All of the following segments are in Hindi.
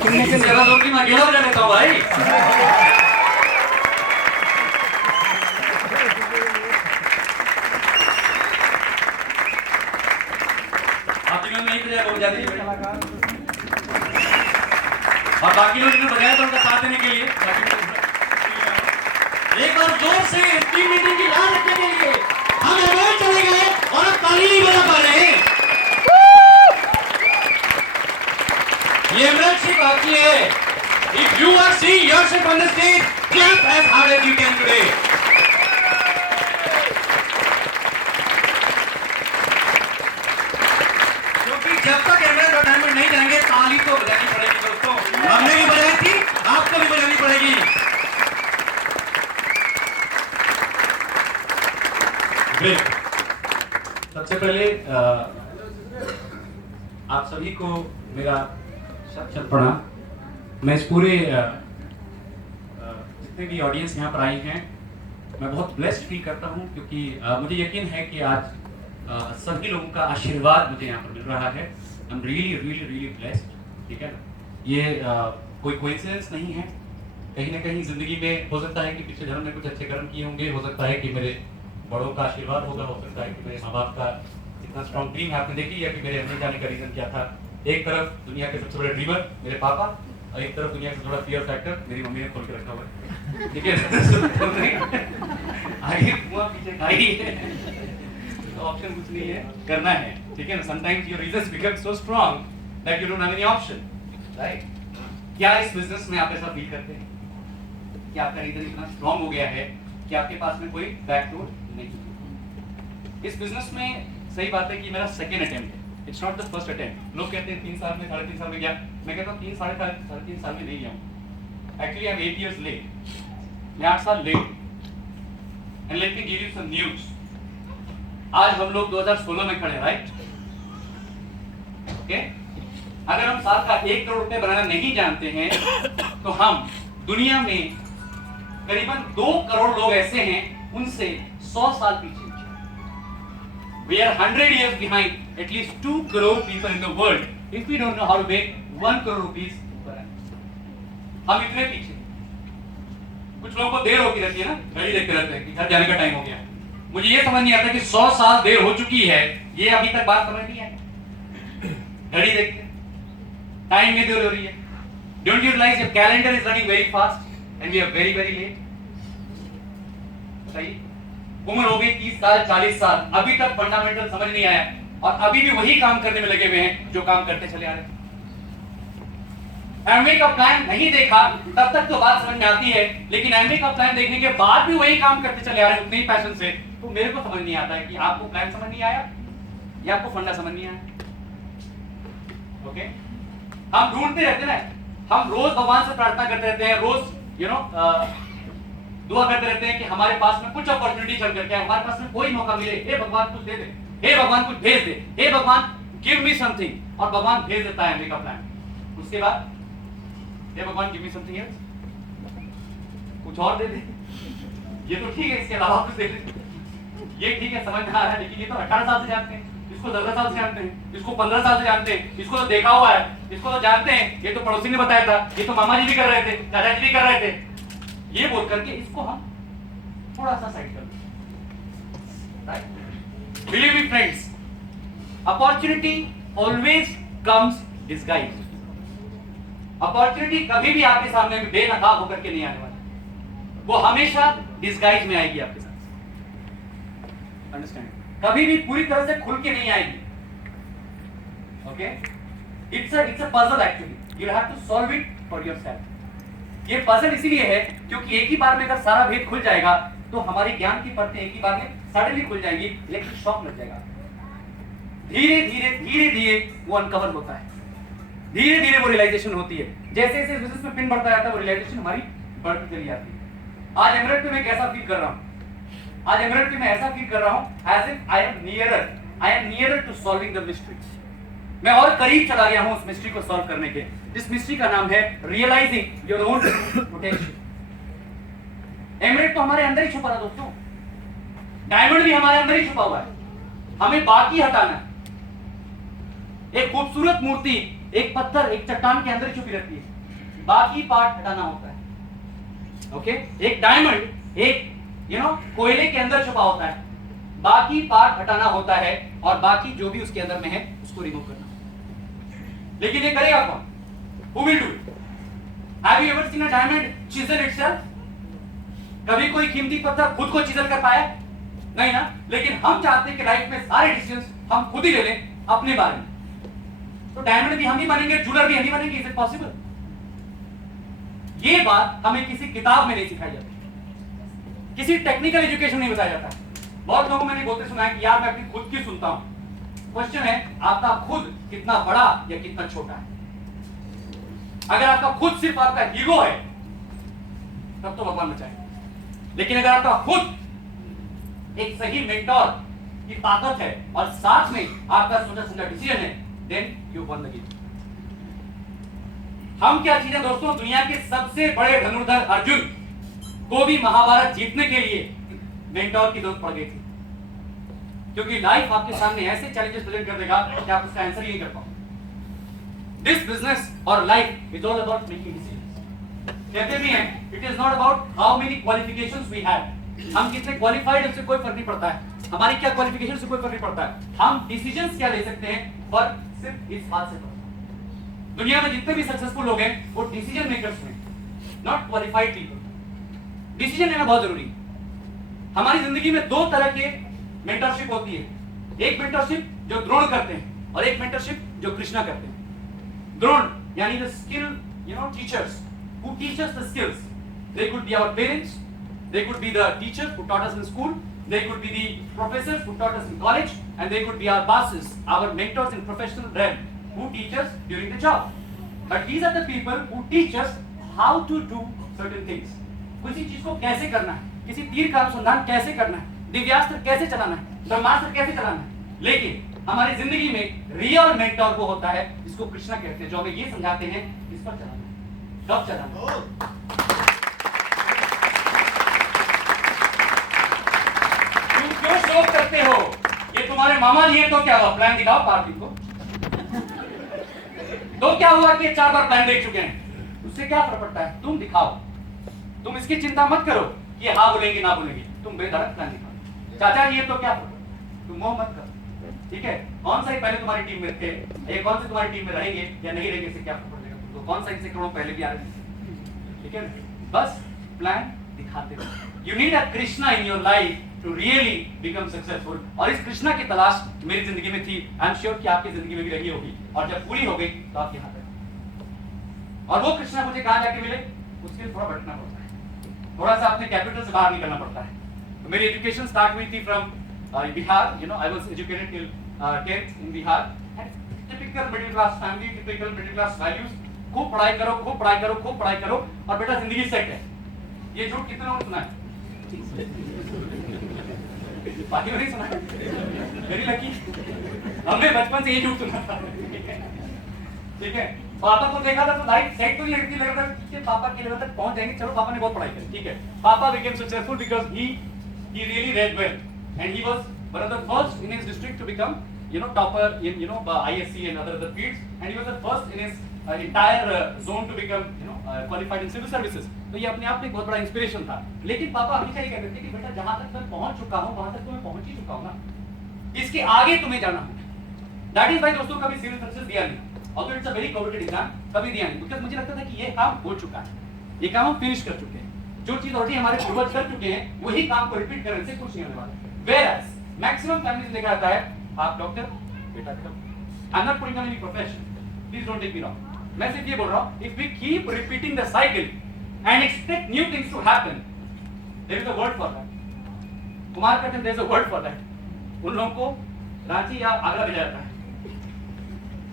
सुनने के लिए रोटी मैं अकेला बजा लेता हूँ भाई। आप तीनों नहीं बजाया वो बजा दीजिए और बाकी लोग जिन्होंने बजाया तो उनका साथ देने के लिए एक बार जोर से टीम मीटिंग की याद रखने के लिए हम एमएलए चले गए और अब ताली नहीं बजा पा रहे हैं। ये एमएलए बाकी है। If you are seeing yourself on the stage, clap as hard as you can today. क्योंकि जब तक एमएलए और डायमंड नहीं जाएंगे ताली तो बजानी पड़ेगी दोस्तों। हमने भी बजाई थी, आपको भी बजानी पड़ेगी। ग्रेट। सबसे पहले आप सभी को मेरा शत प्रणाम। मैं इस पूरे जितने भी ऑडियंस यहाँ पर आई हैं मैं बहुत ब्लेस्ड फील करता हूँ क्योंकि मुझे यकीन है कि आज सभी लोगों का आशीर्वाद मुझे यहाँ पर मिल रहा है। I am really really really blessed. ठीक है ना, ये कोई कोइंसिडेंस नहीं है। कहीं ना कहीं जिंदगी में हो सकता है कि पिछले जन्म में कुछ अच्छे कर्म किए होंगे, हो सकता है कि मेरे बड़ों का आशीर्वाद होगा, हो सकता है कि मेरे माँ बाप का इतना स्ट्रॉन्ग ड्रीम है। आपने देखी है कि मेरे अंदर जाने का रीजन क्या था। एक तरफ दुनिया के सबसे बड़े ड्रीमर मेरे पापा और एक तरफ दुनिया का सबसे बड़ा फियर फैक्टर मेरी मम्मी ने खोल के रखा हुआ है। ठीक है आइए पीछे खाइए तो ऑप्शन कुछ नहीं है, करना है। ठीक है ना, sometimes your reasons become so strong that you don't have any option, right. क्या इस बिजनेस में आप ऐसा फील करते हैं कि आपका रीजन इतना स्ट्रांग हो गया है कि आपके पास में कोई बैकडोर नहीं है? इस बिजनेस में सही बात है कि मेरा सेकंड अटेम्प्ट है, it's not the first attempt. लोग कहते हैं 3 साल में 3.5 साल में गया, मैं कहता हूँ 3 साढ़े 3 साल में नहीं गया हूँ। Actually I am 8 years late, मैं 8 साल late. And let me give you some news. आज हम लोग 2016 में खड़े, राइट? ओके, अगर हम साल का 1 करोड़ रुपए बनाना नहीं जानते हैं तो हम दुनिया में करीबन 2 करोड़ लोग ऐसे हैं उनसे 100 साल पीछे। We are 100 years behind at least 2 crore people in the world if we don't know how to make 1 crore rupees per annum. हम इतने पीछे। कुछ लोगों को देर होती रहती है ना, घड़ी देखते रहते हैं कि घर जाने का टाइम हो गया। मुझे ये समझ नहीं आता कि 100 साल देर हो चुकी है, ये अभी तक बात समझ नहीं आई। घड़ी देखते टाइम में देर हो रही है। Don't you realize your calendar is running very fast and we are very very late? सही। उम्र हो गई 30 साल 40 साल, अभी तक फंडामेंटल समझ नहीं आया और अभी भी वही काम करने में लगे हुए हैं जो काम करते चले आ रहे हैं। एमवे का प्लान नहीं देखा तब तक तो बात समझ में आती है, लेकिन एमवे का प्लान देखने के बाद भी वही काम करते चले आ रहे हैं उतने ही पैशन से, तो मेरे को समझ नहीं आता है कि आपको प्लान समझ नहीं आया या आपको फंडा समझ नहीं आया। ओके, हम ढूंढते रहते हैं, हम रोज भगवान से प्रार्थना करते रहते हैं, रोज दुआ करते रहते हैं कि हमारे पास में कुछ अपॉर्चुनिटी चल करके हमारे पास में कोई मौका मिले। हे भगवान कुछ दे दे, हे भगवान कुछ भेज दे, हे भगवान गिव मी समथिंग, और भगवान भेज देता है हमें का प्लान। उसके बाद हे भगवान गिव मी समथिंग एल्स, कुछ और दे दे, ये तो ठीक है, इसके अलावा कुछ दे दे, ये ठीक है, समझ में आ रहा है, लेकिन ये तो 18 साल से जानते हैं, इसको 10 साल से जानते हैं, इसको 15 साल से जानते हैं, इसको तो देखा हुआ है, इसको तो जानते हैं, ये तो पड़ोसी ने बताया था, ये तो मामा जी भी कर रहे थे, दादाजी भी कर रहे थे, ये बोल करके इसको हम थोड़ा सा साइड कर दें। Right? Believe me friends, opportunity always comes disguise. Opportunity कभी भी आपके सामने में बेनकाब होकर के नहीं आने वाली, वो हमेशा डिस्गाइज में आएगी आपके साथ। अंडरस्टैंड? कभी भी पूरी तरह से खुल के नहीं आएगी। Okay, it's a puzzle actually, you have to solve it for yourself. ये पजल इसीलिए है क्योंकि एक ही बार में अगर सारा भेद खुल जाएगा तो हमारे ज्ञान की परतें एक ही बार में सडनली खुल जाएंगी, इलेक्ट्रिक शॉक लग जाएगा। धीरे धीरे धीरे धीरे वो अनकवर होता है, धीरे धीरे वो रियलाइजेशन होती है। जैसे जैसे बिजनेस में पिन बढ़ता जाता है वो रियलाइजेशन हमारी बढ़ती चली जाती है। आज एमरेट पे मैं कैसा फील कर रहा हूँ? आज एमरेट पे मैं ऐसा फील कर रहा हूँ as if I am nearer to solving the mystery. मैं और करीब चला गया हूं उस मिस्ट्री को सॉल्व करने के, जिस मिस्ट्री का नाम है रियलाइजिंग योर ओन पोटेंशियल। एमरेट तो हमारे अंदर ही छुपा था दोस्तों, डायमंड भी हमारे अंदर ही छुपा हुआ है, हमें बाकी हटाना है। एक खूबसूरत मूर्ति एक पत्थर एक चट्टान के अंदर छुपी रहती है, बाकी पार्ट हटाना होता है। ओके, एक डायमंड एक कोयले के अंदर छुपा होता है, बाकी पार्ट हटाना होता है और बाकी जो भी उसके अंदर में है उसको रिमूव करना। लेकिन ये करेगा कौन? Who will do it? Have you ever seen a diamond chisel itself? कभी कोई कीमती पत्थर खुद को चिजल कर पाया? नहीं ना। लेकिन हम चाहते हैं कि लाइफ में सारे डिसीजंस हम खुद ही ले लें अपने बारे में। तो डायमंड भी हम ही बनेंगे, जूलर भी हम ही बनेंगे। Is it possible? ये बात हमें किसी किताब में नहीं सिखाई जाती, किसी टेक्निकल एजुकेशन नहीं बताया जाता। बहुत लोगों मैंने बोलते सुना है कि यार मैं अपनी खुद की सुनता हूं। क्वेश्चन है आपका खुद कितना बड़ा या कितना छोटा है? अगर आपका खुद सिर्फ आपका ईगो है तब तो भगवान बचाए, लेकिन अगर आपका खुद एक सही मेंटोर की ताकत है और साथ में आपका सोचा समझा डिसीजन है, then you won the game. हम क्या चीजें दोस्तों, दुनिया के सबसे बड़े धनुर्धर अर्जुन को भी महाभारत जीतने के लिए मेंटोर की जरूरत पड़ गई थी, क्योंकि लाइफ आपके सामने ऐसे चैलेंजेस प्रेजेंट कर देगा कि आप उसका आंसर ही नहीं कर पाओगे। दिस बिजनेस और life is all about making decisions. कहते भी हैं it is not about how many qualifications we have, हम कितने क्वालिफाइड उससे कोई फर्क नहीं पड़ता है, हमारी क्या क्वालिफिकेशन से कोई फर्क नहीं पड़ता है, हम डिसीजंस क्या ले सकते हैं फर्क सिर्फ इस बात से पड़ता है। दुनिया में जितने भी सक्सेसफुल लोग हैं वो डिसीजन मेकर्स हैं, नॉट क्वालिफाइड पीपल। डिसीजन लेना बहुत जरूरी है। हमारी जिंदगी में दो तरह के मेंटरशिप होती है, एक मेंटरशिप जो द्रोण करते हैं और एक मेंटरशिप जो कृष्णा करते हैं। द्रोण यानी the skill teachers who teach us the skills. They could be our parents, they could be the teachers who taught us in school, they could be the professors who taught us in college, and they could be our bosses, our mentors in professional realm who teach us during the job. But these are the people who teach us how to do certain things. किसी चीज को कैसे करना है, किसी तीर का अनुसंधान कैसे करना है, दिव्यास्त्र कैसे चलाना है, ब्रह्मास्त्र कैसे चलाना है। लेकिन हमारी जिंदगी में रियल मेंटर वो होता है जिसको कृष्णा कहते हैं, जो हमें ये समझाते हैं इस पर चलाना है, कब चलाना। तुम क्यों शोक करते हो? ये तुम्हारे मामा जी है तो क्या हुआ? प्लान दिखाओ पार्टी को। तो क्या हुआ कि 4 बार प्लान देख चुके हैं, उससे क्या फर्क पड़ता है? तुम दिखाओ, तुम इसकी चिंता मत करो कि हाँ बोलेंगे ना बोलेंगे, तुम बेधड़क प्लान दिखाओ। चाचा जी तो क्या फर्क, तुम मोह मत करो, ठीक है? कौन सा ही पहले तुम्हारी टीम में थे, ये कौन से तुम्हारी टीम में रहेंगे या नहीं रहेंगे, इससे क्या फर्क पड़ेगा? तो कौन सा इनसे करोड़ पहले भी आ रहे हैं, ठीक है? बस प्लान दिखाते रहो। You need a Krishna in your life to really become successful. और इस कृष्णा की तलाश मेरी जिंदगी में थी, आई एम श्योर कि आपकी जिंदगी में भी रही होगी, और जब पूरी हो गई तो आप यहाँ पे। और वो कृष्णा मुझे कहाँ जाके मिले, उसके लिए थोड़ा भटकना पड़ता है, थोड़ा सा अपने कैपिटल से बाहर निकलना पड़ता है। तो मेरी एजुकेशन स्टार्ट हुई थी from Bihar, I was educated till 10th in Bihar. Typical middle class family, typical middle class values, खूब पढ़ाई करो, खूब पढ़ाई करो, खूब पढ़ाई करो और बेटा जिंदगी सेट है। ये झूठ कितने लोगों ने सुना है? बाकी नहीं सुना, वेरी लकी। हमने बचपन से ये झूठ सुना था, ठीक है? पापा को देखा था तो लाइफ सेट तो नहीं लगती, लग रहा था कि पापा के लेवल तक पहुंच जाएंगे, चलो पापा ने बहुत पढ़ाई करी, ठीक है? पापा became successful because he really read well and he was one of the first in his district to become topper in ISC and other fields, and he was the first in his entire zone to become qualified in civil services. तो ये अपने आप में एक बहुत बड़ा इंस्पिरेशन था। लेकिन पापा हमेशा ये कहते थे कि बेटा जहां तक मैं पहुंच चुका हूं वहां तक तो मैं पहुंच ही चुका हूं ना, इसके आगे तुम्हें जाना है। दैट इज व्हाई दोस्तों कभी सिविल सर्विसेज दिया नहीं, although it's a very competitive exam, कभी दिया नहीं, बिकॉज़ मुझे लगता था कि ये काम हो चुका है, ये काम हम फिनिश कर चुके हैं, जो चीज ऑलरेडी हमारे पूर्वज कर चुके हैं वही काम को रिपीट करने से कुछ नहीं होने वाला। वेयरएज मैक्सिमम फैमिलीज देखा जाता है आप डॉक्टर, बेटा I am not putting on any profession, please don't take me wrong, मैं सिर्फ ये बोल रहा हूं, if we keep repeating the cycle and expect new things to happen, there is a word for that. Kumar कहते हैं there is a word for that. उन लोगों को रांची या आगरा भेजा जाता है,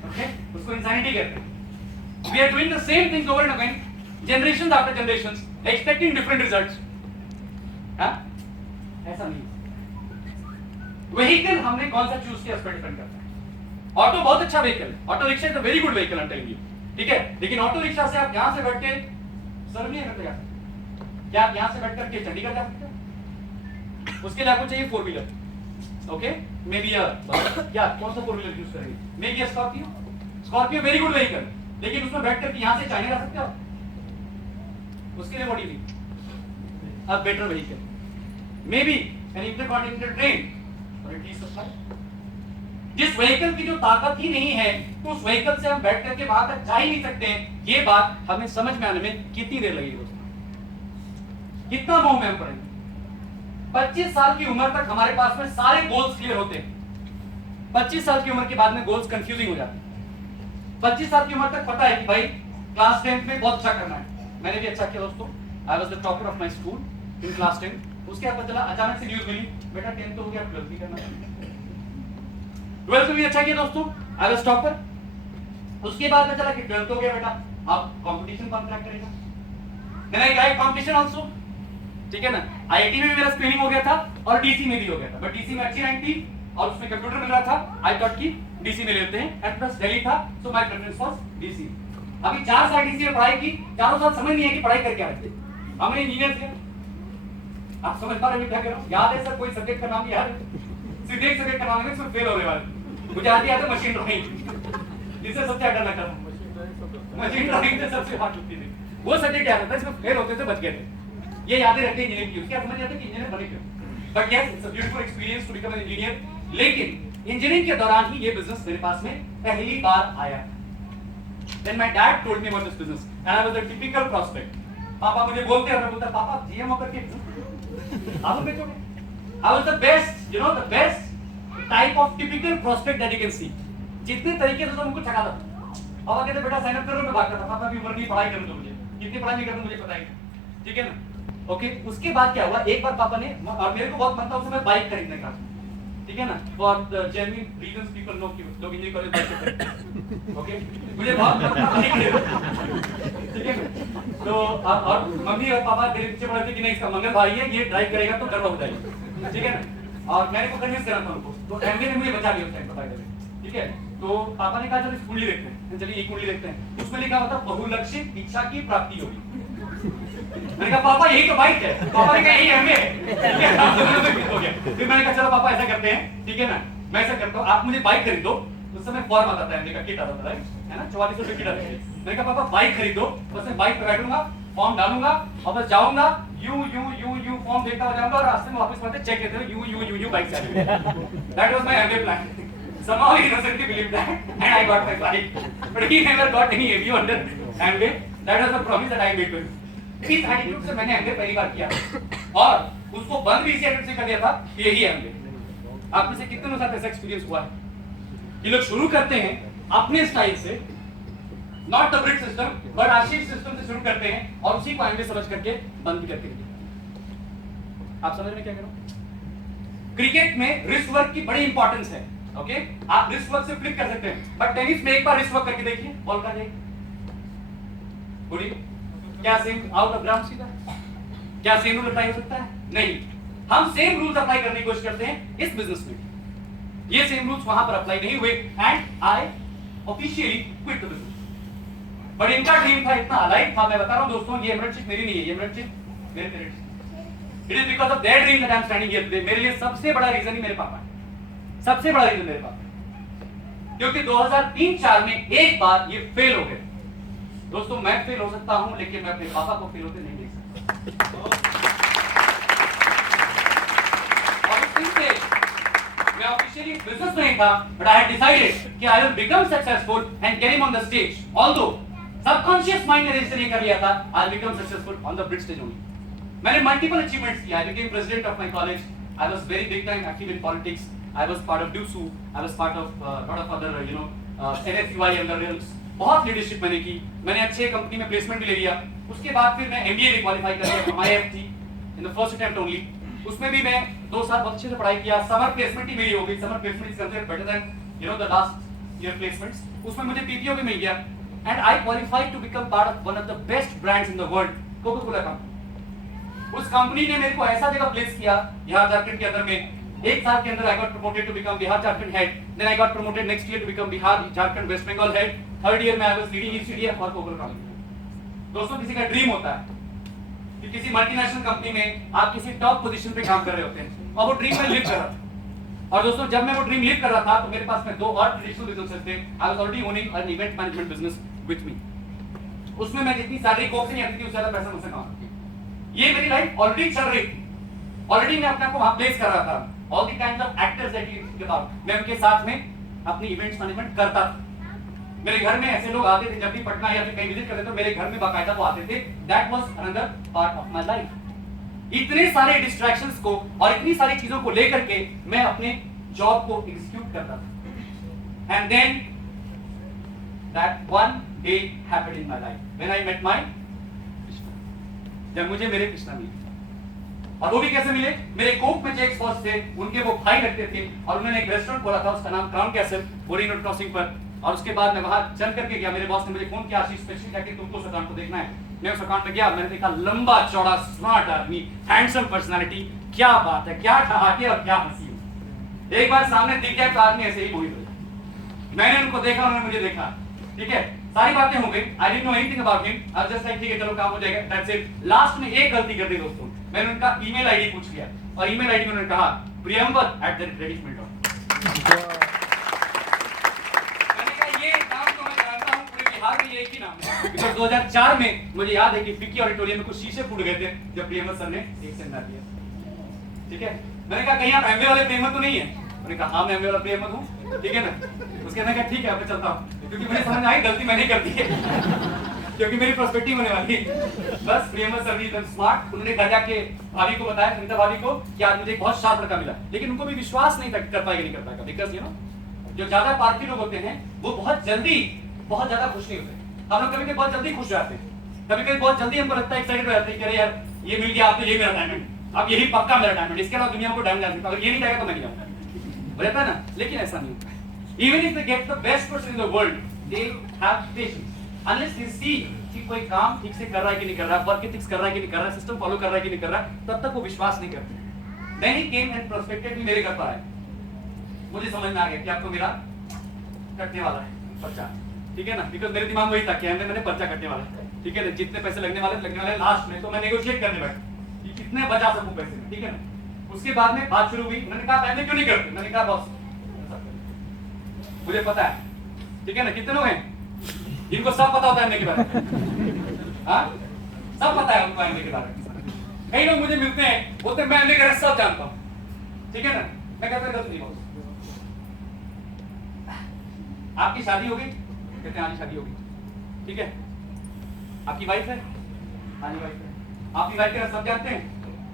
okay? उसको इंसानिटी कहते हैं। We are doing the same things over and again, generations after generations, expecting different results. हाँ? ऐसा नहीं। Vehicle हमने कौन सा चूज किया उस पर डिपेंड करता है। ऑटो बहुत अच्छा व्हीकल है, auto rickshaw is a very good vehicle, I am telling you, ठीक है? लेकिन ऑटो रिक्शा से आप यहाँ से बैठ के सर्व नहीं करते जा सकते। क्या आप यहाँ से बैठ करके चंडीगढ़ जा सकते हैं? उसके लिए आपको चाहिए 4 व्हीलर, ओके? मे बी क्या कौन सा 4 व्हीलर यूज करेंगे? May be Scorpio, Scorpio very good vehicle, लेकिन उसमें बैठ कर यहाँ से चाइना जा सकते हो, उसके लिए बॉडी नहीं, अब better vehicle may be an intercontinental train और इट इज सप्लाई। जिस व्हीकल की जो ताकत ही नहीं है तो उस व्हीकल से हम बैठ करके वहां तक जा ही नहीं सकते हैं। ये बात हमें समझ में आने में कितनी देर लगेगी दोस्तों, कितना मोह में हम पड़ेंगे। 25 साल की उम्र तक हमारे पास में सारे गोल्स क्लियर होते हैं, 25 साल की उम्र के बाद में गोल्स कंफ्यूजिंग हो जाते हैं। 25 साल की उम्र तक पता है कि भाई क्लास 10 में बहुत अच्छा करना है, मैंने भी अच्छा किया दोस्तों, I was the topper of my school in class 10। उसके बाद पता चला अचानक से न्यूज़ मिली बेटा 10 तो हो गया 12th भी करना है, 12th में भी अच्छा किया दोस्तों, आई वाज टॉपर। उसके बाद पता चला कि 12th हो गया बेटा, अब कंपटीशन कौन क्रैक करेगा, then I tried competition also, ठीक है ना। आईआईटी में भी मेरा स्क्रीनिंग हो गया था और डीसी में भी हो गया था, बट डीसी में अच्छी रैंक थी और उसमें कंप्यूटर मिल रहा था, आई थॉट कि डीसी में लेते हैं, एट प्लस दिल्ली था, so my preference was DC. अभी 4 साल डीसी में पढ़ाई की, चारों साल समझ नहीं है कि पढ़ाई कर क्या रहे, हमने इंजीनियर थे, आप समझ पा रहे हैं क्या कर रहा हूं, याद है सर कोई सब्जेक्ट का नाम याद है, सीधे एक सब्जेक्ट का नाम है इसमें फेल होने वाले, मुझे आती है मशीन ड्राइंग, जिससे सबसे डर लगता था, मशीन ड्राइंग से सबसे हार्ड होती थी, वो सब्जेक्ट याद था, इसमें फेल होते थे बच गए थे। ये यादें रखते हैं इंजीनियरिंग की, क्या समझ जाते हैं कि इंजीनियर बने क्यों, but yes it's a beautiful experience to become an engineer. लेकिन इंजीनियरिंग के दौरान ही ये बिजनेस मेरे पास में पहली बार आया। Then my dad told me about this business and I was a typical prospect. पापा मुझे बोलते हैं, मैं बोलता पापा जीएम होकर के आप बेचोगे। I was the best, you know, the best type of typical prospect that you can see. जितने तरीके से तो उनको ठगा था। पापा कहते बेटा साइन अप करो, मैं भागता था, पापा की उम्र नहीं, पढ़ाई करने दो मुझे, कितनी पढ़ाई नहीं करनी मुझे पता ही, ठीक है ना। ओके, उसके बाद क्या हुआ, एक बार पापा ने, और मेरे को बहुत मन था उस समय बाइक खरीदने का, ठीक है ना, for the genuine reasons people know कि लोग इंजीनियरिंग कॉलेज बाइक से खरीदते, ओके, मुझे बहुत मन था बाइक खरीदने, ठीक है ना। तो और मम्मी और पापा मेरे पीछे पड़े थे कि नहीं इसका मंगल भाई है, ये ड्राइव करेगा तो गर्व हो जाएगा, ठीक है ना। और मैंने को कन्विंस करा था उनको, तो एमबीए ने मुझे बचा लिया उस टाइम पर, ठीक है। तो पापा ने कहा चलो इस कुंडली देखते हैं, चलिए एक कुंडली देखते हैं, उसमें लिखा हुआ था बहुलक्षित इच्छा की प्राप्ति होगी। मैंने कहा पापा यही तो बाइक है, पापा ने कहा यही एमबीए है। फिर मैंने कहा चलो पापा ऐसा करते हैं, ठीक है ना, मैं ऐसा करता हूँ, आप मुझे बाइक खरीदो, उस समय फॉर्म आता था एमबीए का, किट आता था, है ना, 4400 रुपए किट आती है। मैंने कहा पापा बाइक खरीदो, बस मैं बाइक पे बैठूंगा, फॉर्म डालूंगा और बस जाऊंगा, यू फॉर्म देखता हो जाऊंगा और रास्ते में वापस आते चेक करते हुए यू बाइक चलेगी। That was my MBA plan. Somehow he innocently believed that and I got my bike, but he never got any ABU under MBA. That was the promise that I made to him. इस एटीट्यूड से मैंने एमबीए पहली बार किया और उसको बंद भी इसी एटीट्यूड से कर दिया था कि यही एमबीए। आप में से कितने लोगों के साथ ऐसा एक्सपीरियंस हुआ है कि लोग शुरू करते हैं अपने स्टाइल से, not the Brit system but Ashish system से शुरू करते हैं और उसी को एमबीए समझ करके बंद भी करके देते। आप समझ में क्या कर रहा हूं? क्रिकेट में रिस्ट वर्क की बड़ी इंपॉर्टेंस है, ओके, आप रिस्ट वर्क से फ्लिक कर सकते हैं, बट टेनिस में एक बार रिस्ट वर्क करके देखिए, बॉल का जाएगी, बुरी क्या सेम आउट ऑफ ग्राउंड सीधा, क्या सेम रूल अप्लाई हो सकता है? नहीं। हम सेम रूल्स अप्लाई करने की कोशिश करते हैं इस बिजनेस में, ये सेम रूल्स वहां पर अप्लाई नहीं हुए and I officially quit the business. But इनका ड्रीम था, इतना अलाइव था, मैं बता रहा हूं दोस्तों, ये एमरेटशिप मेरी नहीं है, ये एमरेटशिप मेरे parents, it is because of their dream that I am standing here today. मेरे लिए सबसे बड़ा रीजन ही मेरे पापा है, सबसे बड़ा रीजन मेरे पापा, क्योंकि 2003-4 में एक बार ये फेल हो गए। दोस्तों मैं फेल हो सकता हूं लेकिन मैं अपने पापा को फेल होते नहीं देख सकता। और इस दिन से मैं ऑफिशियली बिजनेस में ही था, बट आई हैड डिसाइडेड कि I will become successful and get him on the stage. Although subconscious mind ने रजिस्टर नहीं कर लिया था, I will become successful on the bridge stage only. मैंने मल्टीपल अचीवमेंट्स किया, I became president of my college, I was very big time active in politics, I was part of DUSU, I was part of lot of other NSUI under realms, बहुत लीडरशिप मैंने की, मैंने अच्छे कंपनी में प्लेसमेंट भी ले लिया। उसके बाद फिर मैं एमबीए भी क्वालिफाई कर लिया, IIFT in the first attempt only. उसमें भी मैं 2 साल बहुत अच्छे से पढ़ाई किया, समर प्लेसमेंट ही मेरी हो गई, summer placement is considered better than the last year placements. उसमें मुझे पीपीओ भी मिल गया and I qualified to become part of one of the best brands in the world, Coca-Cola company. उस कंपनी ने मेरे को ऐसा जगह प्लेस किया यहाँ झारखंड के अंदर में, एक साल के अंदर I got promoted to become Bihar Jharkhand head, then I got promoted next year to become Bihar Jharkhand West Bengal head, third year में I was leading ECDF for Coca-Cola company। दोस्तों किसी का ड्रीम होता है कि किसी मल्टीनेशनल कंपनी में आप किसी टॉप पोजीशन पे काम कर रहे होते हैं और वो ड्रीम में लिव कर रहा था और दोस्तों जब मैं वो ड्रीम लीव कर रहा था तो मेरे पास में 2 और ट्रेडिशनल बिजनेसेस थे। I was already owning an event management business with me. उसमें मैं जितनी सैलरी कोप से नहीं आती थी उससे ज्यादा पैसा मुझसे कमाता था। ये मेरी लाइफ ऑलरेडी चल रही थी, ऑलरेडी मैं अपने आप को वहां प्लेस कर रहा था। All the kinds of actors that you think about, मैं उनके साथ में अपनी इवेंट्स मैनेजमेंट करता था। मेरे घर में ऐसे लोग आते थे जब भी पटना या फिर कहीं विजिट करते तो मेरे घर में बाकायदा वो आते थे। That was another part of my life. इतने सारे डिस्ट्रैक्शंस को और इतनी सारी चीजों को लेकर के मैं अपने जॉब को एग्जीक्यूट करता था। And then that one day happened in my life when I met my Krishna. जब मुझे मेरे कृष्णा मिले, और वो भी कैसे मिले, मेरे कोक में जो एक बॉस थे उनके वो भाई लगते थे और उन्होंने एक रेस्टोरेंट खोला था, उसका नाम क्राउन कैसल, बोरी रोड क्रॉसिंग पर। और उसके बाद मैं वहां चल करके गया, मेरे बॉस ने मुझे फोन किया, आशीष स्पेशली क्या कि तुमको उस अकाउंट को देखना है। मैं उस अकाउंट में गया, मैंने देखा लंबा चौड़ा स्मार्ट आदमी, हैंडसम पर्सनालिटी, क्या बात है, क्या ठहाके और क्या हंसी। एक बार सामने दिख गया तो आदमी ऐसे ही मोहित हो गया। मैंने उनको देखा, उन्होंने मुझे देखा, ठीक है, सारी बातें हो गई। I didn't know anything about him. I just like ठीक है चलो काम हो जाएगा, दैट्स इट। लास्ट में एक गलती कर दी दोस्तों, मैंने उनका ईमेल आईडी पूछ लिया और ईमेल आईडी में उन्होंने कहा priyamvar@redismail.com। मैंने कहा ये नाम तो मैं जानता हूं, पूरे बिहार में एक ही नाम है। बिकॉज़ 2004 में मुझे याद है कि फिक्की ऑडिटोरियम में कुछ शीशे फूट गए थे जब प्रियंवर सर ने एक सेंड दिया, ठीक है। मैंने कहा कहीं आप एमवे वाले प्रियंवर तो नहीं है? उन्होंने कहा हाँ मैं एमवे वाला प्रियंवर हूं, ठीक है ना। उसके मैंने कहा ठीक है अब मैं चलता हूं, क्योंकि मुझे समझ में आई गलती मैंने कर दी है, क्योंकि मेरी पर्सपेक्टिव होने वाली है। बस प्रियंवर सर भी एकदम स्मार्ट, उन्होंने घर जाके भाभी को बताया, सुनीता भाभी को, कि आज मुझे एक बहुत शार्प लड़का मिला। लेकिन उनको भी विश्वास नहीं था कर पाएगा नहीं कर पाएगा, बिकॉज़ यू नो जो ज्यादा पारखी लोग होते हैं वो बहुत जल्दी बहुत ज्यादा खुश नहीं होते। हम लोग कभी कभी बहुत जल्दी खुश हो जाते हैं, कभी कभी बहुत जल्दी हमको लगता है एक्साइटेड हो जाते हैं कि अरे यार ये मिल गया, आप तो ये मेरा डायमंड, अब यही पक्का मेरा डायमंड, इसके अलावा दुनिया को डायमंड नहीं, अगर ये नहीं जाएगा तो मैं नहीं जाऊंगा, हो जाता है ना। लेकिन ऐसा नहीं होता। Even if they get the best person in the world, they have patience unless they see कि कोई काम ठीक से कर रहा है कि नहीं कर रहा, वर्क एथिक्स कर रहा है कि नहीं कर रहा, सिस्टम फॉलो कर रहा है कि नहीं कर रहा, तब तक वो विश्वास नहीं करते। देन ही केम एंड प्रोस्पेक्टेड मेरे घर पर आए, मुझे समझ में आ गया कि आपको मेरा कटने वाला है पर्चा, ठीक है ना। बिकॉज़ मेरे दिमाग में वही था कि मैंने पर्चा कटने वाला है, ठीक है ना। जितने पैसे लगने वाले लास्ट में तो मैं नेगोशिएट करने बैठा कि कितने बचा सकूं पैसे, ठीक है ना। उसके बाद में बात शुरू हुई, उन्होंने कहा पहले क्यों नहीं करते, मैंने कहा बॉस मुझे पता है, ठीक है ना। कितने लोग हैं जिनको सब पता होता है एमए के बारे में? हाँ सब पता है उनको एमए के बारे में। कई लोग मुझे मिलते हैं बोलते हैं मैं एमए के बारे में सब जानता हूँ, ठीक है ना। मैं कहता हूँ नहीं बॉस, आपकी शादी हो गई? कहते हैं हाँ शादी हो गई, ठीक है। आपकी वाइफ है? हाँ जी वाइफ है। आपकी वाइफ के बारे में सब जानते हैं?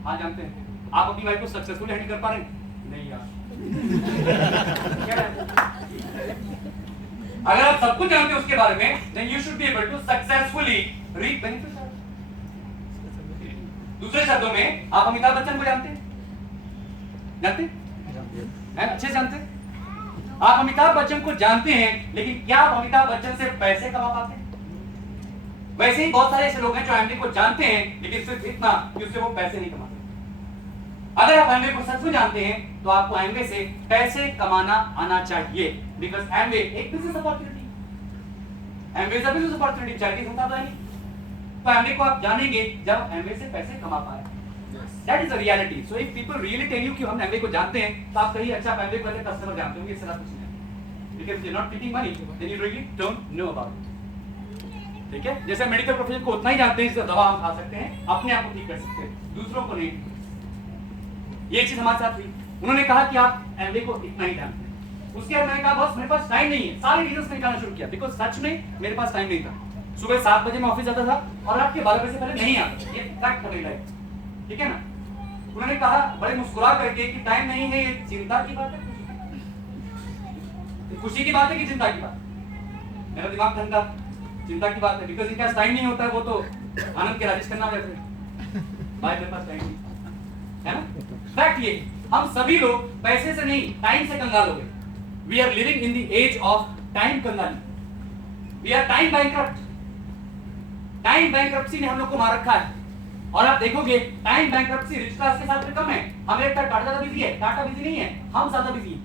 हाँ जानते हैं। आप अपनी वाइफ को सक्सेसफुली हैंडल कर पा रहे हैं? नहीं यार। अगर आप सब कुछ जानते हैं उसके बारे में, then you should be able to successfully reap benefits. दूसरे शब्दों में आप अमिताभ बच्चन को जानते हैं? जानते हैं? अच्छे जानते हैं? आप अमिताभ बच्चन को जानते हैं, लेकिन क्या आप अमिताभ बच्चन से पैसे कमा पाते हैं? वैसे ही बहुत सारे ऐसे लोग हैं जो एमवे को जानते हैं, लेकिन सिर्फ इतना कि उससे वो पैसे नहीं कमाते। अगर आप एमवे को सच में जानते हैं तो आपको एमवे से पैसे कमाना आना चाहिए, बिकॉज़ एमवे एक business opportunity, Amway is a business opportunity, charity संस्था तो है नहीं। तो एमवे को आप जानेंगे जब आप एमवे से पैसे कमा पाए। That is a reality. So if people really tell you कि हम एमवे को जानते हैं, तो आप कहीं अच्छा एमवे को ऐसे कस्टमर जानते होंगे, इससे कुछ नहीं। Because you are not taking money, then you really don't know about it, ठीक है। जैसे मेडिकल प्रोफेशन को उतना ही जानते हैं जितना दवा हम खा सकते हैं, अपने आप को ठीक कर सकते हैं, दूसरों को नहीं। ये चीज हमारे साथ हुई। उन्होंने कहा कि आप एमवे को इतना ही जानते हैं। उसके बाद मैंने कहा बॉस मेरे पास टाइम नहीं है, सारे रीजंस निकालना शुरू किया, बिकॉज़ सच में मेरे पास टाइम नहीं था। सुबह 7 बजे मैं ऑफिस जाता था और रात के 12 बजे से पहले नहीं आता, ये फैक्ट है मेरी लाइफ, ठीक है ना। उन्होंने कहा बड़े मुस्कुरा करके कि टाइम नहीं है, ये चिंता की बात है, खुशी की बात है कि चिंता की बात? मेरा दिमाग ठंडा, चिंता की बात है, बिकॉज़ इनके पास टाइम नहीं होता है, वो तो आनंद के राजेश खन्ना जैसे, भाई मेरे पास टाइम नहीं है ना। फैक्ट ये हम सभी लोग पैसे से नहीं टाइम से कंगाल हो गए। We are living in the age of time कंगाली, we are time bankrupt. Time bankruptcy ने हम लोग को मार रखा है। और आप देखोगे टाइम बैंकरप्सी रिच क्लास के साथ में कम है। हमें लगता है टाटा ज्यादा बिजी है, टाटा बिजी नहीं है, हम ज्यादा बिजी हैं।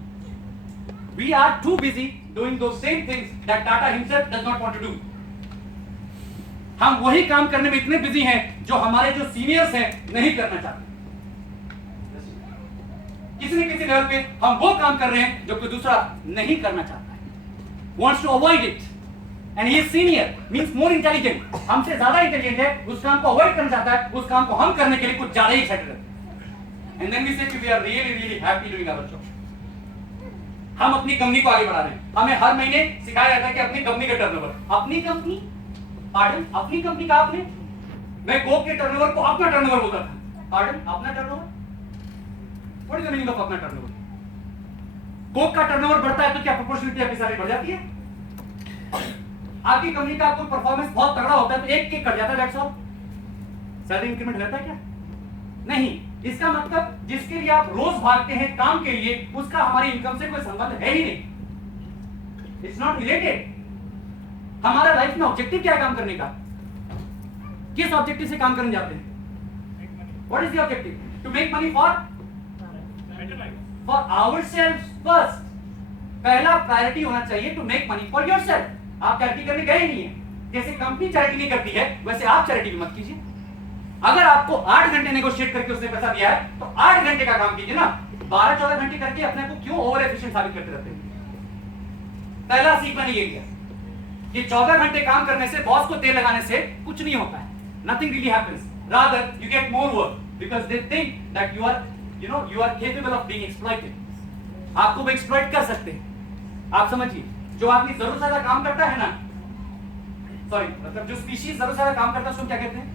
We are too busy doing those same things that Tata himself does not want to do. हम वही काम करने में इतने बिजी हैं जो हमारे जो सीनियर्स हैं नहीं करना चाहते। किसी न किसी लेवल पे हम वो काम कर रहे हैं जो कोई दूसरा नहीं करना चाहता है, wants to avoid it, and he is senior means more intelligent, हमसे ज्यादा इंटेलिजेंट है, उस काम को अवॉइड करना चाहता है, उस काम को हम करने के लिए कुछ ज्यादा ही एक्साइटेड रहते हैं, and then we say we are really happy doing our job. हम अपनी कंपनी को आगे बढ़ा रहे हैं, हमें हर महीने सिखाया जाता है कि अपनी कंपनी का टर्नओवर, अपनी कंपनी, पार्डन, अपनी कंपनी का आपने, मैं कोक के टर्नओवर को अपना टर्नओवर बोलता था, पार्डन, अपना turnover, what is the meaning of अपना टर्नओवर? कोक का टर्नओवर बढ़ता है तो क्या प्रोपोर्शनलिटी आपकी सैलरी बढ़ जाती है? आपकी कंपनी का कोई परफॉर्मेंस बहुत तगड़ा होता है तो एक केक कट जाता है, दैट्स ऑल, सैलरी इंक्रीमेंट रहता है क्या? नहीं। इसका मतलब जिसके लिए आप रोज भागते हैं काम के लिए, उसका हमारी इनकम से कोई संबंध है ही नहीं, इट्स नॉट रिलेटेड। हमारा लाइफ में ऑब्जेक्टिव क्या है काम करने का? किस ऑब्जेक्टिव से काम करने जाते हैं? What is the objective? To make money for ourselves first. पहला प्रायोरिटी होना चाहिए to make money for yourself. आप चैरिटी करने गए नहीं है, जैसे कंपनी चैरिटी नहीं करती है वैसे आप चैरिटी भी मत कीजिए। अगर आपको 8 घंटे नेगोशिएट करके उसने पैसा दिया है तो 8 घंटे का काम कीजिए ना, 12-14 घंटे करके अपने को क्यों ओवर एफिशिएंट साबित करते रहते हैं? पहला सीखना नहीं है कि 14 घंटे काम करने से, बॉस को तेल लगाने से कुछ नहीं होता है, nothing really happens, rather you get more work because they think that you are capable of being exploited. आपको वो एक्सप्लॉइट कर सकते हैं। आप समझिए, जो आदमी जरूरत से ज्यादा काम करता है ना, सॉरी मतलब जो स्पीशीज जरूरत से ज्यादा काम करता है उसको क्या कहते हैं?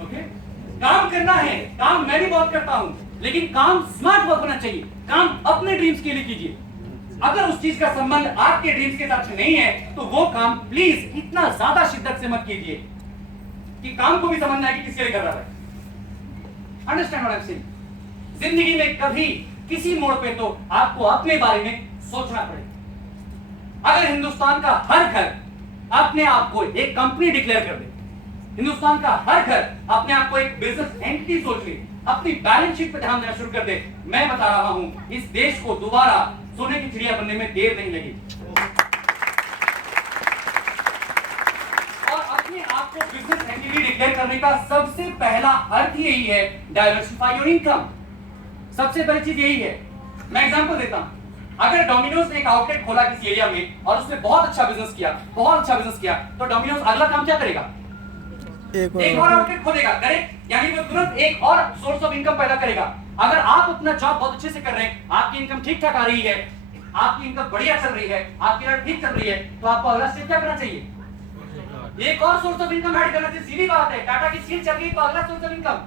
Okay? काम करना है, काम मैं भी बहुत करता हूं, लेकिन काम स्मार्ट वर्क होना चाहिए। काम अपने ड्रीम्स के लिए कीजिए। अगर उस चीज का संबंध आपके ड्रीम्स के साथ नहीं है तो वो काम प्लीज इतना ज्यादा शिद्दत से मत कीजिए कि काम को भी समझना है कि किसके लिए कर रहा है। Understand what I am saying? जिंदगी में कभी किसी मोड़ पे तो आपको अपने बारे में सोचना पड़ेगा। अगर हिंदुस्तान का हर घर अपने आप को एक कंपनी डिक्लेयर कर दे, हिंदुस्तान का हर घर अपने आप को एक बिजनेस एंटिटी सोच ले, अपनी बैलेंस शीट पर ध्यान देना शुरू कर दे, मैं बता रहा हूं इस देश को दोबारा सोने की चिड़िया बनने में देर नहीं लगेगी। और अपने आप को बिजनेस एंटिटी डिक्लेयर करने का सबसे पहला अर्थ यही है, डाइवर्सिफाई योर इनकम। सबसे पहली चीज यही है। मैं एग्जांपल देता हूं, अगर डोमिनोज ने एक आउटलेट खोला किसी एरिया में और उसने बहुत अच्छा बिजनेस किया, तो डोमिनोज अगला काम क्या करेगा? एक और आउटलेट खोलेगा, करेक्ट? यानी वो तुरंत एक और सोर्स ऑफ इनकम पैदा करेगा। अगर आप अपना जॉब बहुत अच्छे से कर रहे हैं, आपकी इनकम ठीक ठाक आ रही है, आपकी इनकम बढ़िया चल रही है, आपकी लाइफ ठीक चल रही है, तो आपको अगला स्टेप क्या करना चाहिए? एक और सोर्स ऑफ इनकम ऐड करना चाहिए। सीधी बात है, टाटा की सील चल रही है तो अगला सोर्स ऑफ इनकम।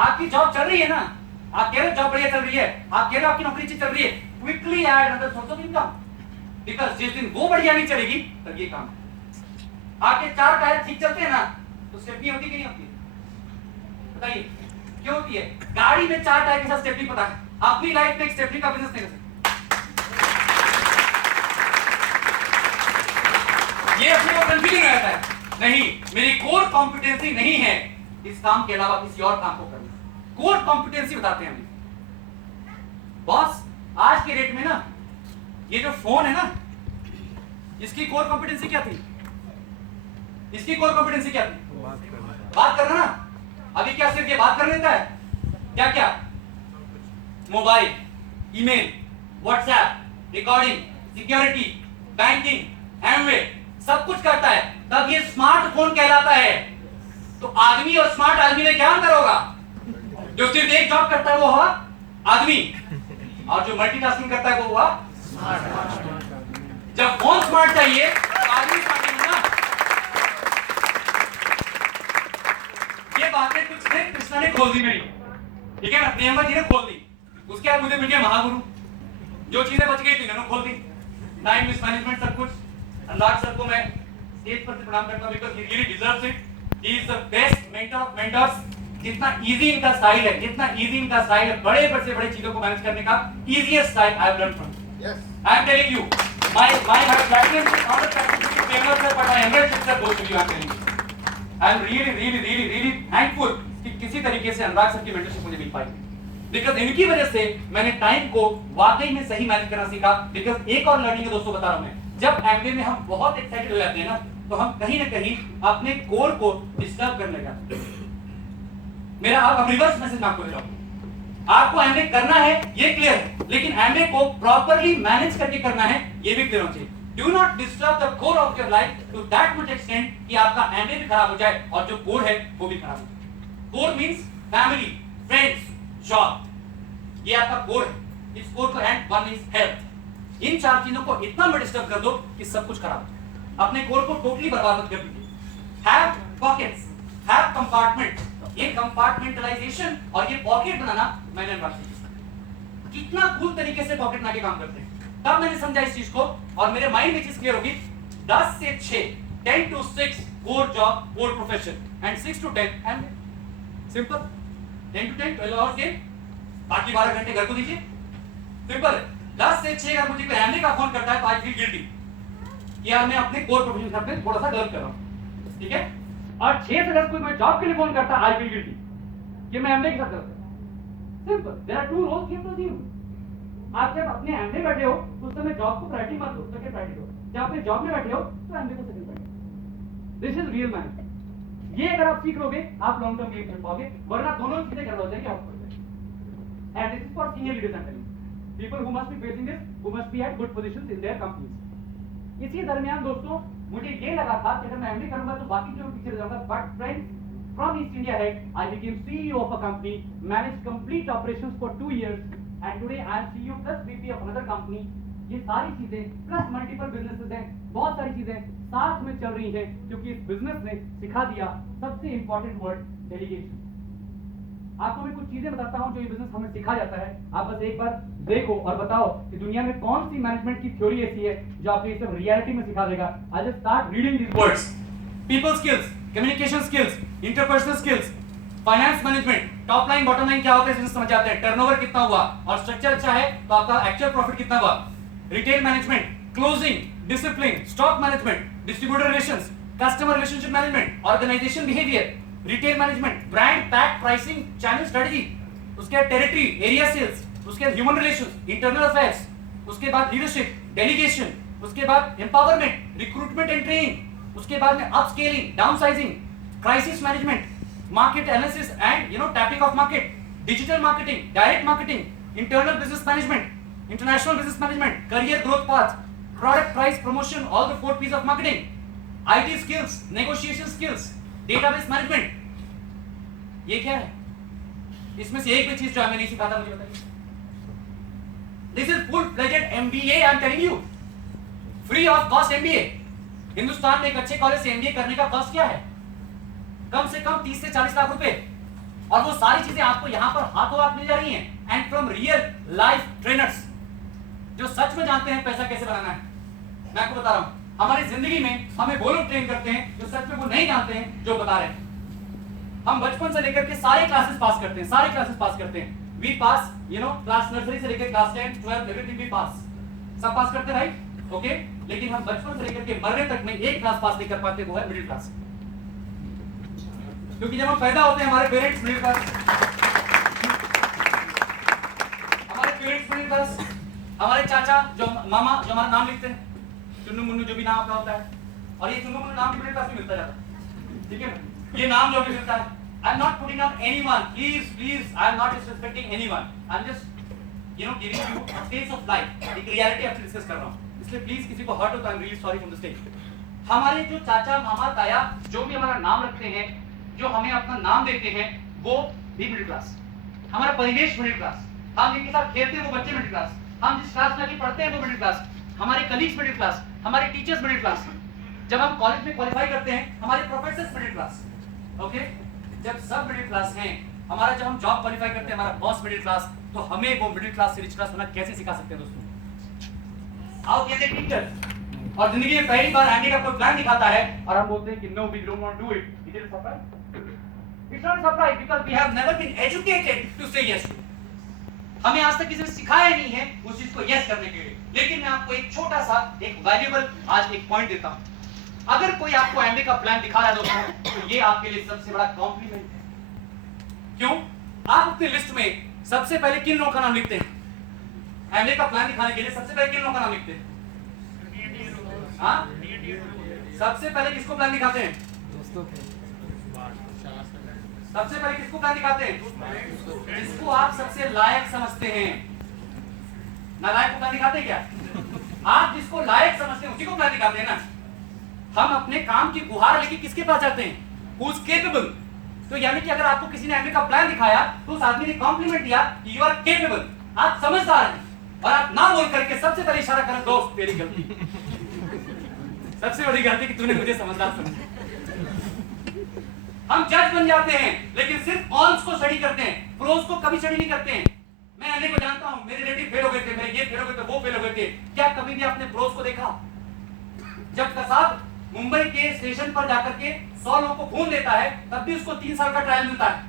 आपकी जॉब चल रही है ना, आप कह रहे जॉब बढ़िया चल रही है, आप कह रहे आपकी नौकरी अच्छी चल रही है, quickly add another source of income, because जिस दिन वो बढ़िया नहीं चलेगी तब ये काम। आपके 4 टायर ठीक चलते हैं ना तो स्टेपनी होती कि नहीं होती? बताइए क्यों होती है? गाड़ी में 4 टायर के साथ स्टेपनी पता है, अपनी लाइफ में एक स्टेपनी का बिजनेस नहीं कर सकते। ये अपने को कंफ्यूजन रहता है, नहीं मेरी कोर कॉम्पिटेंसी नहीं है इस काम के अलावा किसी और काम को करना। कोर कॉम्पिटेंसी बताते हैं हम। बॉस आज के डेट में ना ये जो फोन है ना, इसकी कोर कॉम्पिटेंसी क्या थी? इसकी कोर कॉम्पिटेंसी क्या थी? बात करना ना। अभी क्या सिर्फ ये बात कर लेता है? क्या क्या? Mobile, email, WhatsApp, recording, security, banking, Amway सब कुछ करता है, तब ये स्मार्टफोन कहलाता है। तो आदमी और स्मार्ट आदमी में क्या अंतर होगा? जो सिर्फ एक जॉब करता है वो हुआ आदमी, और जो मल्टीटास्किंग करता है वो हुआ स्मार्ट। जब फोन स्मार्ट चाहिए तो आदमी स्मार्ट है ना। ये बातें कुछ ने कृष्णा ने खोल दी मेरी, ठीक है ना, प्रियंका जी ने खोल दी। उसके बाद मुझे मिल गया महागुरु, जो चीजें बच गई थी मैंने खोल दी। टाइम मिसमैनेजमेंट सब कुछ। अनुराग सर को मैं स्टेज पर से प्रणाम करता हूं because he really deserves it. He is the best mentor of mentors. जितना इजी इनका स्टाइल है, बड़े से बड़े चीजों को मैनेज करने का easiest style I have learn from. Yes, I am telling you, my platinum is not a certificate famous sir, but my emerald sir goes to you. I am telling you, I am really thankful कि किसी तरीके से अनुराग सर की मेंटरशिप मुझे मिल पाई, बिकॉज इनकी वजह से मैंने टाइम को वाकई में सही मैनेज करना सीखा। बिकॉज एक और लर्निंग है दोस्तों, बता रहा हूं मैं, जब एमबीए में हम बहुत एक्साइटेड हो जाते हैं ना, तो हम कहीं ना कहीं अपने कोर को डिस्टर्ब करने लगते हैं। मेरा अब रिवर्स मैसेज मैं आपको दे रहा हूं, आपको एमबीए करना है ये क्लियर है, लेकिन एमबीए को प्रॉपर्ली मैनेज करके करना है ये भी क्लियर होना चाहिए। Do not disturb the core of your life to that much extent कि आपका एमबीए भी खराब हो जाए और जो कोर है वो भी खराब हो जाए। Core means family, friends, job, ये आपका कोर है। इस कोर को एंड वन इज हेल्थ। इन चार चीजों को इतना मत डिस्टर्ब कर दो कि सब कुछ खराब हो जाए। अपने कोर को टोटली बर्बाद कर दीजिए। Have pockets, have compartment. ये कंपार्टमेंटलाइजेशन और ये पॉकेट बनाना मैंने अनबॉक्सिंग किया। कितना कूल तरीके से पॉकेट बना के काम करते हैं। तब मैंने समझा इस चीज को और मेरे माइंड में चीज क्लियर होगी। 10 से 6, 10 to 6 core job, core profession and 6 to 10 MBA. Simple. 10 to 10 12 hours के, बाकी 12 घंटे घर को दीजिए। सिंपल है। 10 से 6 अगर मुझे कोई एमबीए का फोन करता है तो आई फील गिल्टी यार मैं अपने कोर प्रोफेशन के साथ थोड़ा सा गलत कर रहा हूं, ठीक है। और 6 से 10 कोई मैं जॉब के लिए फोन करता है आई फील गिल्टी कि मैं एमबीए के साथ गलत कर रहा हूं। Simple. There are two roles given to you. आप जब अपने एमबीए बैठे हो तो उस समय जॉब को प्रायोरिटी मत दो, सेकंड प्रायोरिटी दो। जब अपने जॉब में बैठे हो तो एमबीए को second priority. This is real man. ये अगर आप सीख लोगे आप लॉन्ग टर्म गेम खेल पाओगे, वरना दोनों चीजें गड़बड़ हो जाएगी आपको। And this is for senior leaders and people who must be facing this, who must be at good positions in their companies. इसी दरमियान दोस्तों मुझे ये लगा था कि अगर मैं एमबीए करूंगा तो बाकी जो पीछे रह जाऊंगा, but friends from East India head I became CEO of a company, managed complete operations for 2 years and today I am CEO plus VP of another company। ये सारी चीजें प्लस मल्टीपल बिजनेसेस हैं, बहुत सारी चीजें साथ में चल रही हैं क्योंकि इस बिजनेस ने सिखा दिया सबसे इंपॉर्टेंट वर्ड डेलीगेशन। आपको मैं कुछ चीजें बताता हूं जो ये बिजनेस हमें सिखा जाता है। आप बस एक बार देखो और बताओ कि दुनिया में कौन सी मैनेजमेंट की थ्योरी ऐसी है जो आपको ये सब रियलिटी में सिखा देगा। I just start reading these words. People skills, communication skills, interpersonal skills, finance management, top line bottom line क्या होता है बिजनेस समझ जाते हैं, टर्नओवर कितना हुआ और स्ट्रक्चर अच्छा है तो आपका एक्चुअल प्रॉफिट कितना हुआ, retail management, closing, discipline, stock management, distributor relations, customer relationship management, organisation behaviour, retail management, brand, pack, pricing, channel strategy, उसके बाद टेरिटरी, एरिया सेल्स, उसके बाद ह्यूमन रिलेशंस, इंटरनल अफेयर्स, उसके बाद लीडरशिप, डेलीगेशन, उसके बाद एम्पावरमेंट, रिक्रूटमेंट एंड ट्रेनिंग, उसके बाद में upscaling, downsizing, crisis management, market analysis and tapping of market, digital marketing, direct marketing, internal business management, international business management, career growth path, product price promotion, all the 4 P's of marketing, IT skills, negotiation skills, database management. ये क्या है? इसमें से एक भी चीज जो हमें नहीं सिखाता मुझे बताइए। This is full fledged MBA I am telling you, free of cost MBA. Hindustan में एक अच्छे कॉलेज से एमबीए करने का कॉस्ट क्या है? कम से कम 30 से 40 लाख रुपए, और वो सारी चीजें आपको यहां पर हाथों हाथ मिल जा रही हैं and from real life trainers जो सच में जानते हैं पैसा कैसे बनाना है। मैं आपको बता रहा हूं हमारी जिंदगी में हमें वो लोग ट्रेन करते हैं जो सच में वो नहीं जानते हैं जो बता रहे हैं। हम बचपन से लेकर के सारे क्लासेस पास करते हैं, सारे क्लासेस पास करते हैं। वी पास क्लास नर्सरी से लेकर क्लास 10 12 एवरीथिंग वी पास, सब पास करते हैं राइट, ओके। लेकिन हम बचपन से लेकर के मरने तक में एक क्लास पास नहीं कर पाते, वो है मिडिल क्लास। क्योंकि जब हम पैदा होते हैं हमारे पेरेंट्स मिडिल क्लास, हमारे चाचा जो मामा जो हमारा नाम लिखते हैं, चुन्नू मुन्नू जो भी नाम आपका होता है, और ये चुन्नू मुन्नू नाम मिडिल क्लास में मिलता जाता है, ठीक है ना। ये नाम जो भी मिलता है, I am not putting down anyone, please I am not disrespecting anyone, I am just giving you a taste of life, एक रियलिटी आपसे डिस्कस कर रहा हूं। इसलिए प्लीज किसी को हर्ट हो तो I am really sorry from the stage. हमारे जो चाचा मामा ताया जो भी हमारा नाम रखते हैं, जो हमें अपना नाम देते हैं, वो भी मिडिल क्लास। हमारा परिवेश मिडिल क्लास, हम जिनके साथ खेलते हैं वो बच्चे मिडिल क्लास, हम जिस क्लास में पढ़ते हैं वो मिडिल क्लास, हमारे कलीग्स मिडिल क्लास, हमारे टीचर्स मिडिल क्लास, जब हम कॉलेज में क्वालिफाई करते हैं हमारे प्रोफेसर्स मिडिल क्लास, ओके। जब सब मिडिल क्लास हैं, हमारा जब हम जॉब क्वालिफाई करते हैं हमारा बॉस मिडिल क्लास, तो हमें वो मिडिल क्लास से रिच क्लास होना कैसे सिखा सकते हैं दोस्तों? How can they teach us? और जिंदगी में पहली बार आने का कोई प्लान दिखाता है और हम बोलते हैं कि no we don't want to do it. It is surprise, it's not surprise because we have never been educated to say yes. हमें आज तक किसी ने सिखाया नहीं है उस चीज को यस करने के लिए। लेकिन मैं आपको एक छोटा सा एक वैल्यूएबल आज एक पॉइंट देता हूं। अगर कोई आपको एमबीए का प्लान दिखा रहा है दोस्तों, तो ये आपके लिए सबसे बड़ा कॉम्प्लीमेंट है। क्यों? आप अपनी लिस्ट में सबसे पहले किन लोगों का नाम लिखते हैं? एमबीए का प्लान दिखाने के लिए सबसे पहले किन लोगों का नाम लिखते हैं? हाँ, सबसे पहले किसको प्लान दिखाते हैं? दोस्तों। सबसे पहले किसको प्लान दिखाते हैं? जिसको आप सबसे लायक समझते हैं। नालायक को प्लान दिखाते हैं क्या? आप जिसको लायक समझते हैं उसी को प्लान दिखाते हैं ना। हम अपने काम की गुहार लेके किसके पास जाते हैं? Who is capable. तो यानी कि अगर आपको किसी ने एमबीए का प्लान दिखाया तो उस आदमी ने कॉम्प्लीमेंट दिया, यू आर केपेबल, आप समझदार हैं, और आप ना बोल करके सबसे पहले इशारा करें, दोस्त तेरी गलती। सबसे बड़ी गलती कि तूने मुझे समझदार समझा। हम जज बन जाते हैं लेकिन सिर्फ कॉन्स को स्टडी करते हैं, प्रोस को कभी स्टडी नहीं करते हैं। मैं एमबीए को जानता हूं, मेरे रिलेटिव फेल हो गए थे, मेरे ये फेल हो गए थे, वो फेल हो गए थे। क्या कभी भी आपने प्रोस को देखा? जब कसाब मुंबई के स्टेशन पर जाकर के 100 लोगों को खून देता है तब भी उसको 3 साल का ट्रायल मिलता है।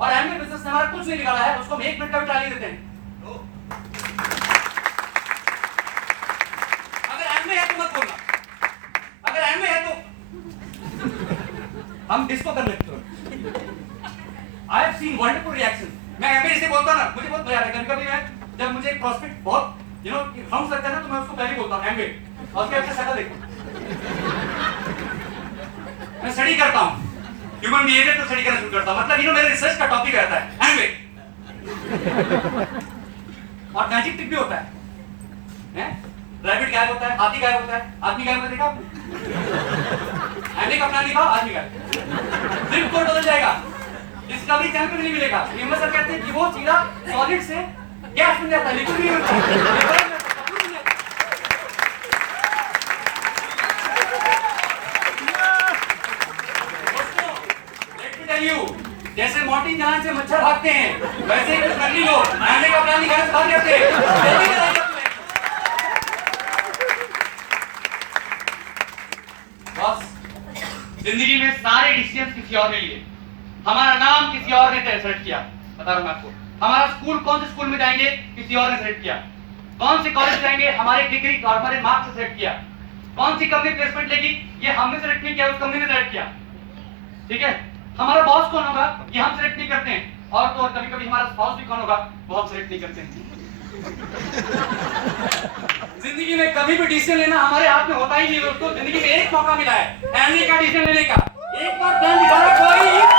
और एमबीए बिजनेस ने हमारा कुछ नहीं निकाला है, उसको हम 1 मिनट का भी ट्रायल नहीं देते हैं। अगर एमबीए है तो मत बोलना, अगर एमबीए है तो हम डिस्को कर लेते हैं। I have seen wonderful reaction. मैं एमबीए से बोलता ना, मुझे बहुत मजा आता है। कभी-कभी मैं जब मुझे एक प्रोस्पेक्ट बहुत हाउस लगता है ना, तो मैं उसको पहले बोलता हूं एमबीए, और उसके अपने शक्ल देखो। मैं स्टडी करता हूं, ह्यूमन बिहेवियर को स्टडी करना शुरू करता हूं। मतलब मेरे रिसर्च का टॉपिक रहता है एमबीए। और मैजिक ट्रिक भी होता है, रैबिट गायब होता है, हाथी गायब होता है, आदमी गायब होता है, देखा आपने? एमबीए का प्लान दिखाओ, आदमी गायब, जिप कोड बदल जाएगा, डिस्कवरी चैनल पे नहीं मिलेगा। फेमस सर कहते हैं कि वो चीजा सॉलिड से गैस बन जाता है, लिक्विड नहीं बनता है। जैसे मोटी जान से मच्छर भागते हैं, वैसे ही कुछ नकली लोग एमबीए का प्लान निकालने से भाग जाते हैं। बस जिंदगी में सारे डिसीजन किसी और ने लिए, हमारा नाम किसी और ने सेलेक्ट किया। बता रहा हूं मैं आपको, हमारा स्कूल कौन से स्कूल में जाएंगे किसी और ने सेलेक्ट किया, कौन से कॉलेज जाएंगे हमारे डिग्री और हमारे मार्क्स से सेलेक्ट किया, कौन सी कंपनी प्लेसमेंट लेगी ये हमने सेलेक्ट नहीं किया, उस कंपनी ने सेलेक्ट किया। ठीक है, हमारा बॉस कौन होगा ये हम सेलेक्ट नहीं करते हैं, और तो और कभी-कभी हमारा स्पाउस भी कौन होगा वो हम सेलेक्ट नहीं करते हैं। जिंदगी में कभी भी डिसीजन लेना हमारे हाथ में होता ही नहीं है दोस्तों। जिंदगी में एक मौका मिला है एमबीए का डिसीजन लेने का, एक बार प्लान दिखाना कोई